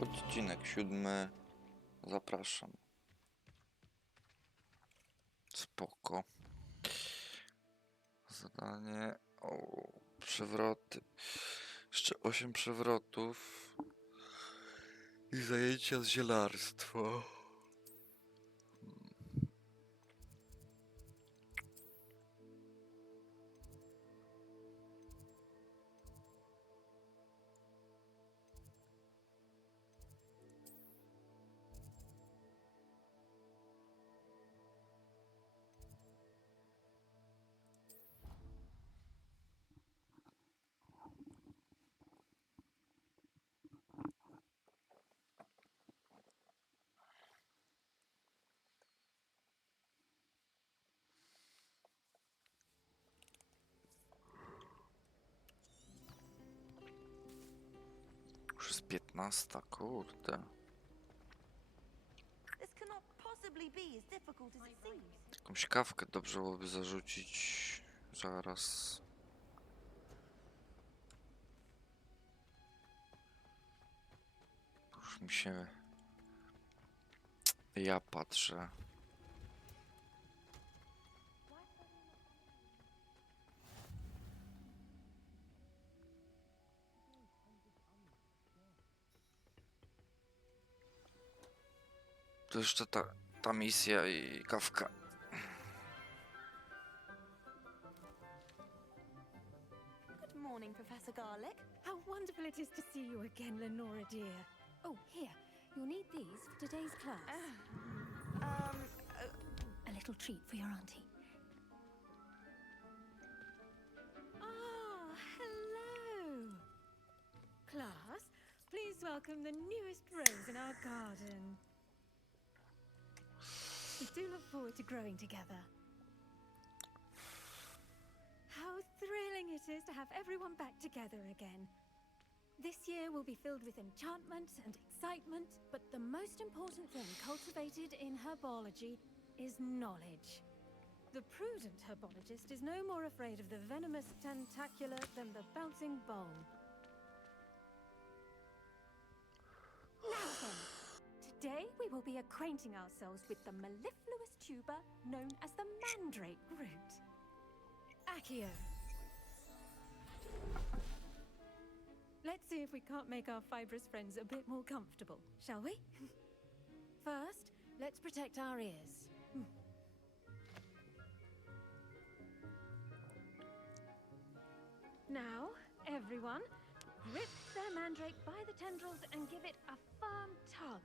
Odcinek 7. Zapraszam. Spoko. Zadanie. O, przewroty. Jeszcze 8 przewrotów. I zajęcia z zielarstwa. Już jest 15, kurde. This cannot possibly be as difficult as it seems. Jakąś kawkę dobrze byłoby zarzucić zaraz. Już mi się... Ja patrzę. To jeszcze ta misja i kawka. Good morning, Professor Garlic. How wonderful it is to see you again, Lenora dear. Oh, here, you'll need these for today's class. A little treat for your auntie. Ah, hello. Class, please welcome the newest rose in our garden. We do look forward to growing together. How thrilling it is to have everyone back together again. This year will be filled with enchantment and excitement, but the most important thing cultivated in herbology is knowledge. The prudent herbologist is no more afraid of the venomous tentacular than the bouncing bowl. Now then, today we will be acquainting ourselves with the mellifluous tuber known as the mandrake root. Accio. Let's see if we can't make our fibrous friends a bit more comfortable, shall we? First, let's protect our ears. Now, everyone, grip their mandrake by the tendrils and give it a firm tug.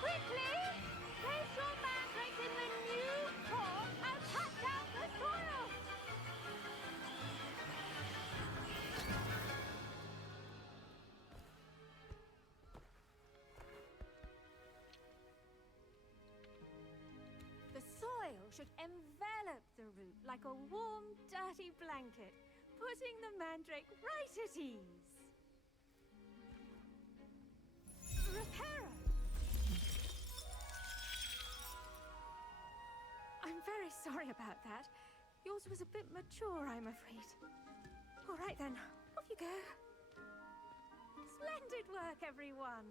Quickly! Place your mandrakes in the new pot and patch out the soil! The soil should envelop the root like a warm, dirty blanket, putting the mandrake right at ease. Reparo! I'm very sorry about that. Yours was a bit mature, I'm afraid. All right then, off you go. Splendid work, everyone.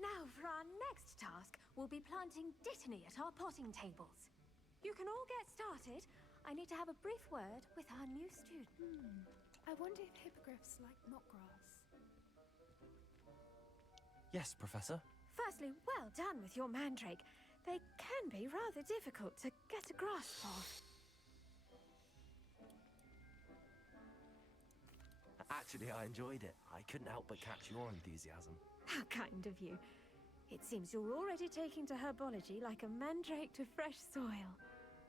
Now for our next task, we'll be planting dittany at our potting tables. You can all get started. I need to have a brief word with our new student. I wonder if hippogriffs like knot grass. Yes, Professor. Firstly, well done with your mandrake. They can be rather difficult to get a grasp of. Actually, I enjoyed it. I couldn't help but catch your enthusiasm. How kind of you. It seems you're already taking to herbology like a mandrake to fresh soil.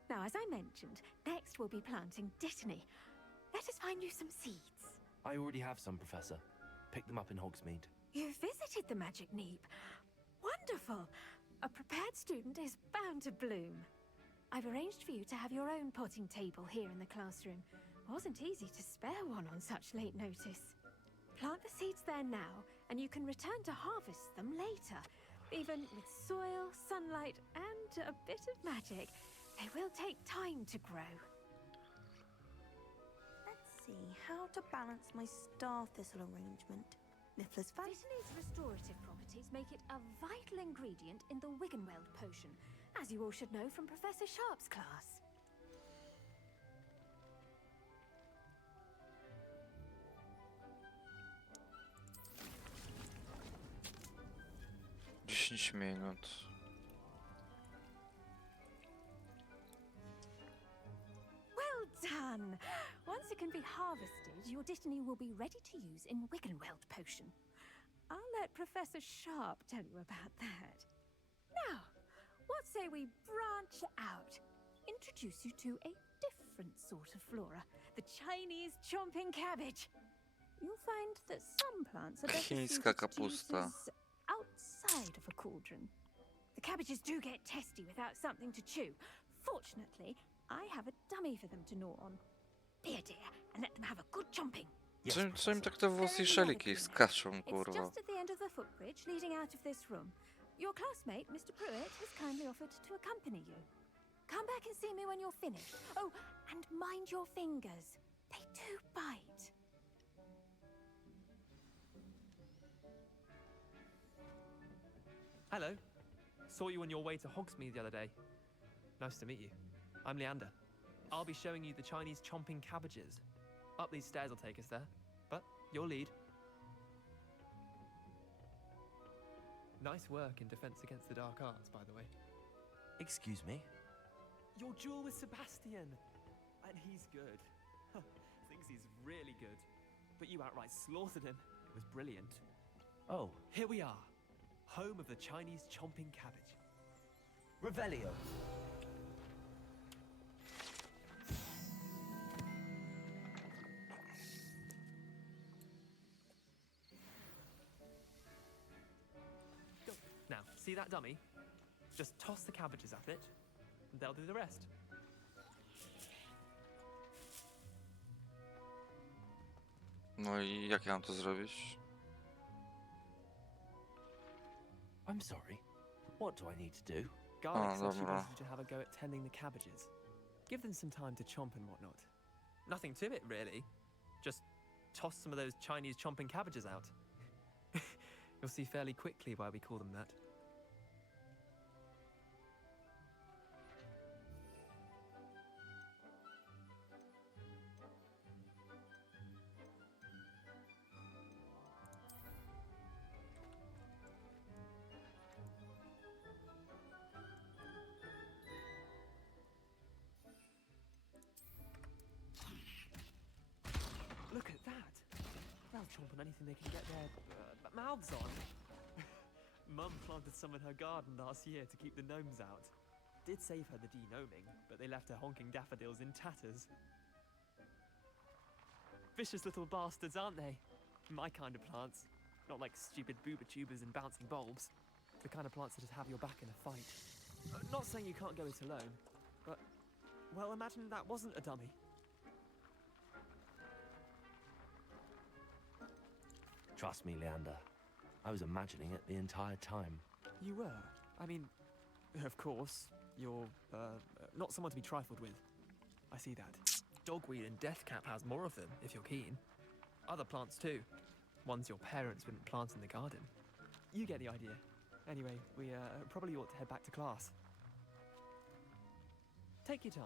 Now, as I mentioned, next we'll be planting dittany. Let us find you some seeds. I already have some, Professor. Picked them up in Hogsmeade. You visited the Magic Neep. Wonderful. A prepared student is bound to bloom. I've arranged for you to have your own potting table here in the classroom. Wasn't easy to spare one on such late notice. Plant the seeds there now, and you can return to harvest them later. Even with soil, sunlight, and a bit of magic, they will take time to grow. Let's see how to balance my star thistle arrangement. Niffler's fan. Vitaly's restorative properties make it a vital ingredient in the Wiggenweld potion, as you all should know from Professor Sharp's class. 10 minut. Well done! Once it can be harvested, your Dittany will be ready to use in Wiggenweld potion. I'll let Professor Sharp tell you about that. Now, what say we branch out? Introduce you to a different sort of flora, the Chinese chomping cabbage. You'll find that some plants are better Chińska suited to kapusta. uses outside of a cauldron. The cabbages do get testy without something to chew. Fortunately, I have a dummy for them to gnaw on. Be a dear and let them have a good chomping. Yes, Co im Professor. tak te włosy i szeliki skaczą, It's kurwa? just at the end of the footbridge leading out of this room. Your classmate, Mr. Pruitt, has kindly offered to accompany you. Come back and see me when you're finished. Oh, and mind your fingers. They do bite. Hello. Saw you on your way to Hogsmeade the other day. Nice to meet you. I'm Leander. I'll be showing you the Chinese chomping cabbages. Up these stairs will take us there, but your lead. Nice work in Defense Against the Dark Arts, by the way. Excuse me? Your duel with Sebastian! And he's good. Thinks he's really good. But you outright slaughtered him. It was brilliant. Oh, Here we are. Home of the Chinese chomping cabbage. Revelio. Go. Now, see that dummy? Just toss the cabbages at it, and they'll do the rest. No i jak ja mam to zrobić? I'm sorry. What do I need to do? Garlic said she dobra. wanted you to have a go at tending the cabbages. Give them some time to chomp and whatnot. Nothing to it, really. Just toss some of those Chinese chomping cabbages out. You'll see fairly quickly why we call them that. Look at that! They'll chomp on anything they can get their mouths on. Mum planted some in her garden last year to keep the gnomes out. Did save her the de-gnoming, but they left her honking daffodils in tatters. Vicious little bastards, aren't they? My kind of plants. Not like stupid booba tubers and bouncing bulbs. The kind of plants that just have your back in a fight. Not saying you can't go it alone, but, well, imagine that wasn't a dummy. Trust me, Leander. I was imagining it the entire time. You were? I mean, of course, you're, not someone to be trifled with. I see that. Dogweed and deathcap has more of them, if you're keen. Other plants too. Ones your parents wouldn't plant in the garden. You get the idea. Anyway, we, probably ought to head back to class. Take your time.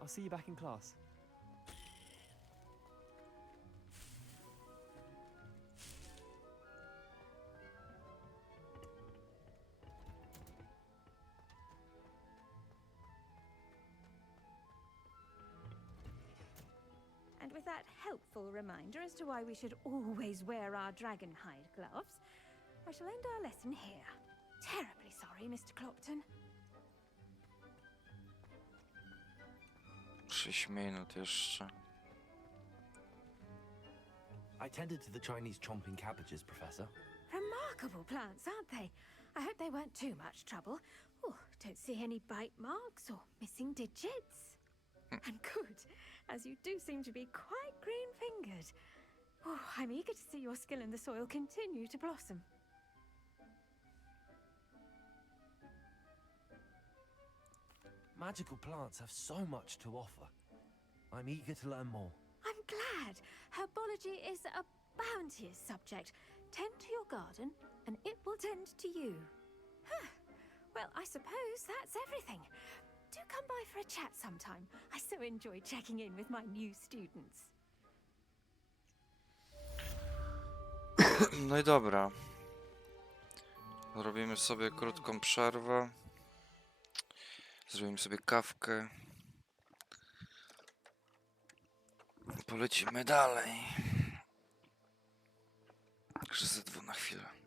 I'll see you back in class. And with that helpful reminder as to why we should always wear our dragon hide gloves, I shall end our lesson here. Terribly sorry, Mr. Clopton. 6 minut jeszcze. I tended to the Chinese chomping cabbages, Professor. Remarkable plants, aren't they? I hope they weren't too much trouble. Oh, don't see any bite marks or missing digits. And good, as you do seem to be quite green-fingered. Oh, I'm eager to see your skill in the soil continue to blossom. Magical plants have so much to offer. I'm eager to learn more. I'm glad. Herbology is a bounteous subject. Tend to your garden, and it will tend to you. Huh. Well, I suppose that's everything. Do come by for a chat sometime. I so enjoy checking in with my new students. No i dobra. Robimy sobie krótką przerwę. Zrobimy sobie kawkę. Polecimy dalej. Także ze dwu na chwilę.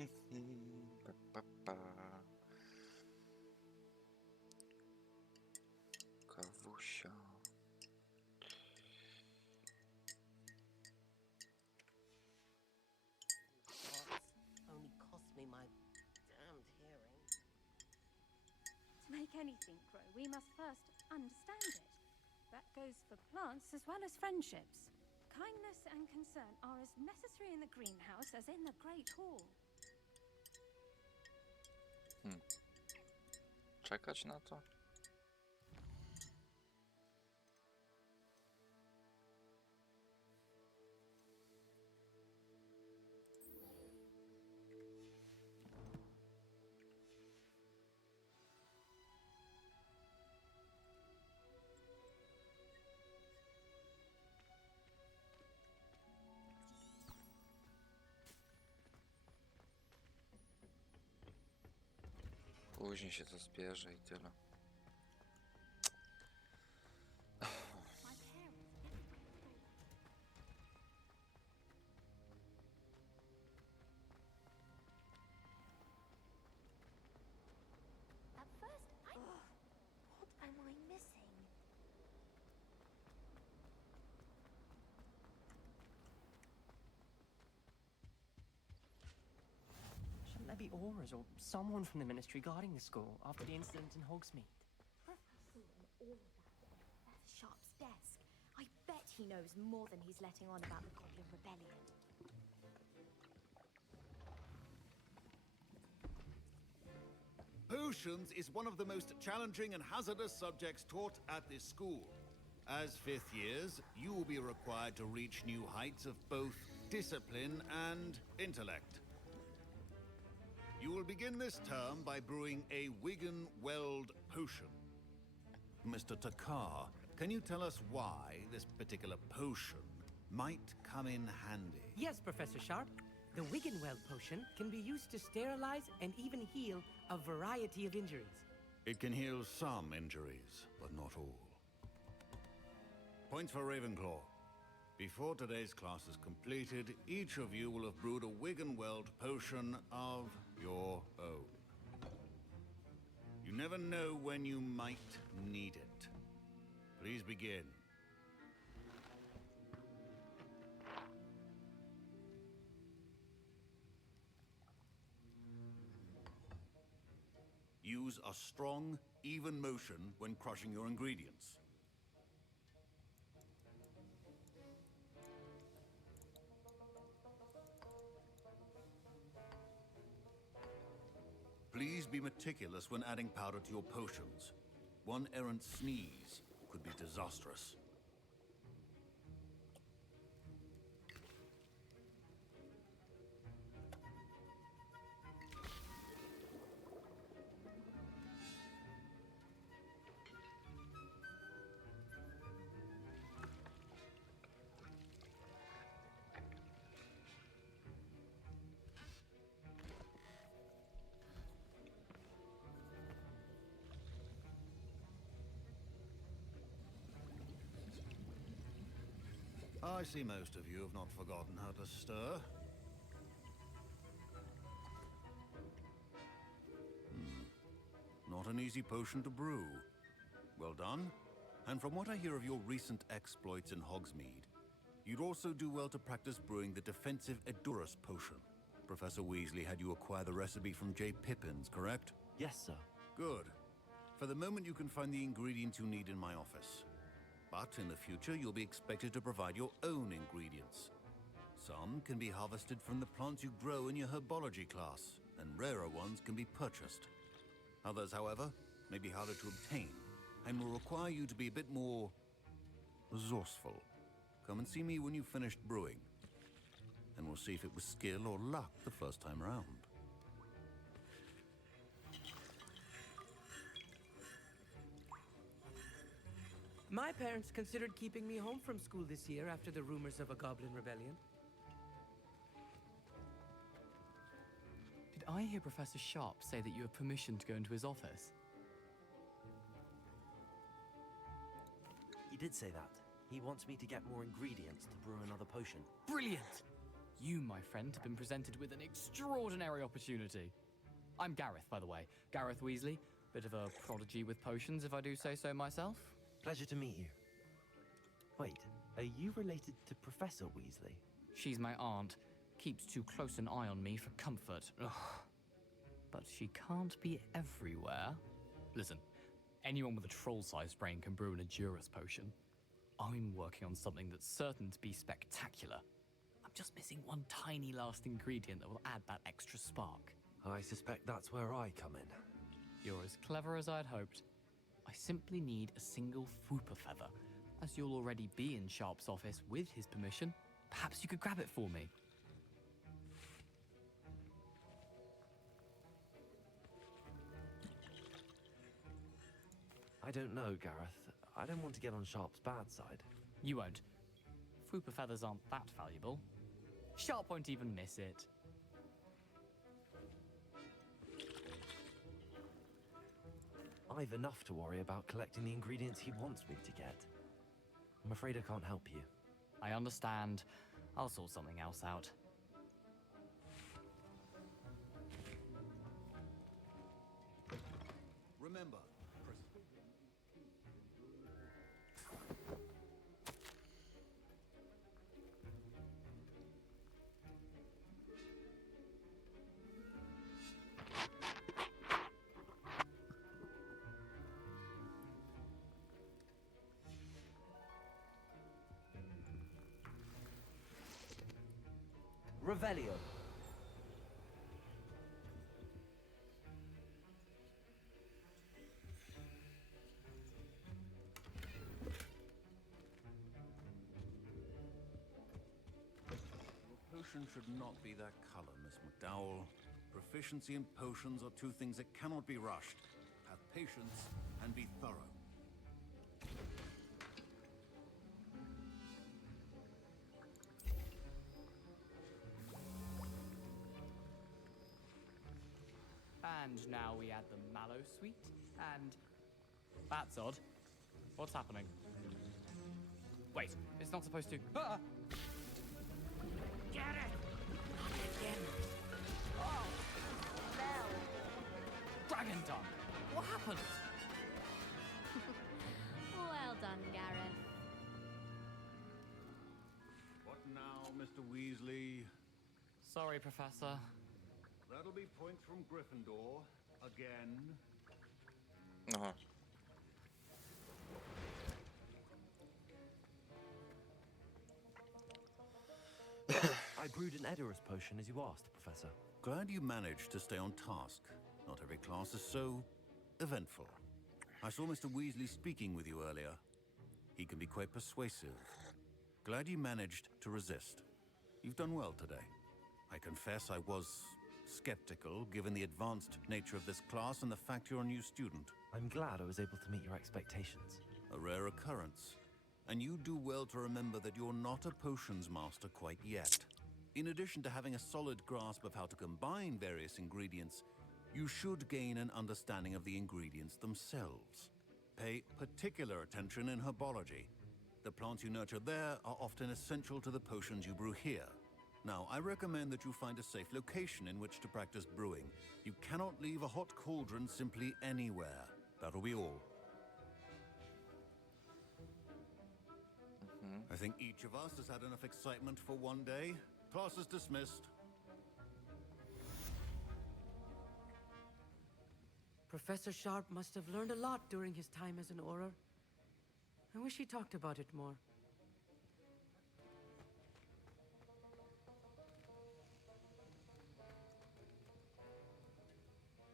Pa, pa, pa. Kawusia. Only cost me my damned hearing. To make anything grow, we must first understand it. That goes for plants as well as friendships. Kindness and concern are as necessary in the greenhouse as in the Great Hall. Czekać na to? Później się to zbierze i tyle. At first, what am I missing? Shouldn't there be Auras or someone from the ministry guarding the school after the incident in Hogsmeade? Professor all about Professor Sharp's desk. I bet he knows more than he's letting on about the Goblin Rebellion. Potions is one of the most challenging and hazardous subjects taught at this school. As fifth years, you will be required to reach new heights of both discipline and intellect. You will begin this term by brewing a Wigan-Weld potion. Mr. Takar, can you tell us why this particular potion might come in handy? Yes, Professor Sharp. The Wiggenweld potion can be used to sterilize and even heal a variety of injuries. It can heal some injuries, but not all. Points for Ravenclaw. Before today's class is completed, each of you will have brewed a Wiggenweld potion of your own. You never know when you might need it. Please begin. Use a strong, even motion when crushing your ingredients. Please be meticulous when adding powder to your potions. One errant sneeze could be disastrous. I see most of you have not forgotten how to stir. Not an easy potion to brew. Well done. And from what I hear of your recent exploits in Hogsmeade, you'd also do well to practice brewing the defensive Edurus potion. Professor Weasley had you acquire the recipe from J. Pippin's, correct? Yes, sir. Good. For the moment, you can find the ingredients you need in my office. But in the future, you'll be expected to provide your own ingredients. Some can be harvested from the plants you grow in your herbology class, and rarer ones can be purchased. Others, however, may be harder to obtain, and will require you to be a bit more resourceful. Come and see me when you've finished brewing, and we'll see if it was skill or luck the first time around. My parents considered keeping me home from school this year after the rumors of a Goblin Rebellion. Did I hear Professor Sharp say that you have permission to go into his office? He did say that. He wants me to get more ingredients to brew another potion. Brilliant! You, my friend, have been presented with an extraordinary opportunity. I'm Gareth, by the way. Gareth Weasley. Bit of a prodigy with potions, if I do say so myself. Pleasure to meet you. Wait, are you related to Professor Weasley? She's my aunt. Keeps too close an eye on me for comfort. Ugh. But she can't be everywhere. Listen, anyone with a troll-sized brain can brew an Adurus potion. I'm working on something that's certain to be spectacular. I'm just missing one tiny last ingredient that will add that extra spark. I suspect that's where I come in. You're as clever as I'd hoped. I simply need a single Fwooper feather. As you'll already be in Sharp's office with his permission, perhaps you could grab it for me. I don't know, Gareth. I don't want to get on Sharp's bad side. You won't. Fwooper feathers aren't that valuable. Sharp won't even miss it. I've enough to worry about collecting the ingredients he wants me to get. I'm afraid I can't help you. I understand. I'll sort something else out. Remember, Revelio. potion should not be that color, Miss McDowell. Proficiency in potions are two things that cannot be rushed. Have patience and be thorough. And now we add the mallow sweet, and... That's odd. What's happening? Wait, it's not supposed to... Ah! Get it! Again. Oh! Dragon tongue! What happened? Well done, Gareth. What now, Mr. Weasley? Sorry, Professor. That'll be points from Gryffindor. Again. Aha. I brewed an Edurus potion as you asked, Professor. Glad you managed to stay on task. Not every class is so eventful. I saw Mr. Weasley speaking with you earlier. He can be quite persuasive. Glad you managed to resist. You've done well today. I confess I was skeptical, given the advanced nature of this class and the fact you're a new student. I'm glad I was able to meet your expectations. A rare occurrence. And you do well to remember that you're not a potions master quite yet. In addition to having a solid grasp of how to combine various ingredients, you should gain an understanding of the ingredients themselves. Pay particular attention in herbology. The plants you nurture there are often essential to the potions you brew here. Now, I recommend that you find a safe location in which to practice brewing. You cannot leave a hot cauldron simply anywhere. That'll be all. I think each of us has had enough excitement for one day. Class is dismissed. Professor Sharp must have learned a lot during his time as an Auror. I wish he talked about it more.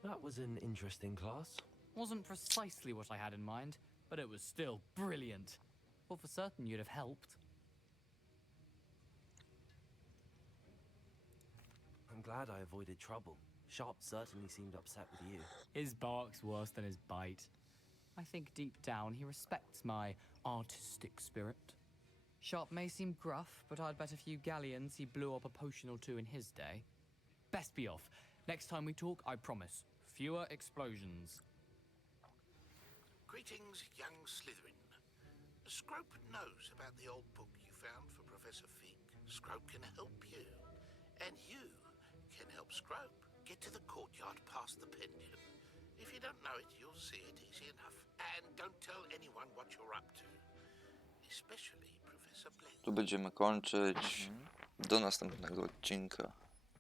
That was an interesting class. Wasn't precisely what I had in mind, but it was still brilliant. Well, for certain you'd have helped. I'm glad I avoided trouble. Sharp certainly seemed upset with you. His bark's worse than his bite. I think deep down he respects my artistic spirit. Sharp may seem gruff, but I'd bet a few galleons he blew up a potion or two in his day. Best be off. Next time we talk, I promise, fewer explosions. Greetings, young Slytherin. Scrope knows about the old book you found for Professor Fig. Scrope can help you. And you can help Scrope get to the courtyard past the pendulum. If you don't know it, you'll see it easy enough. And don't tell anyone what you're up to. Especially Professor Blake. Tu będziemy kończyć. Do następnego odcinka.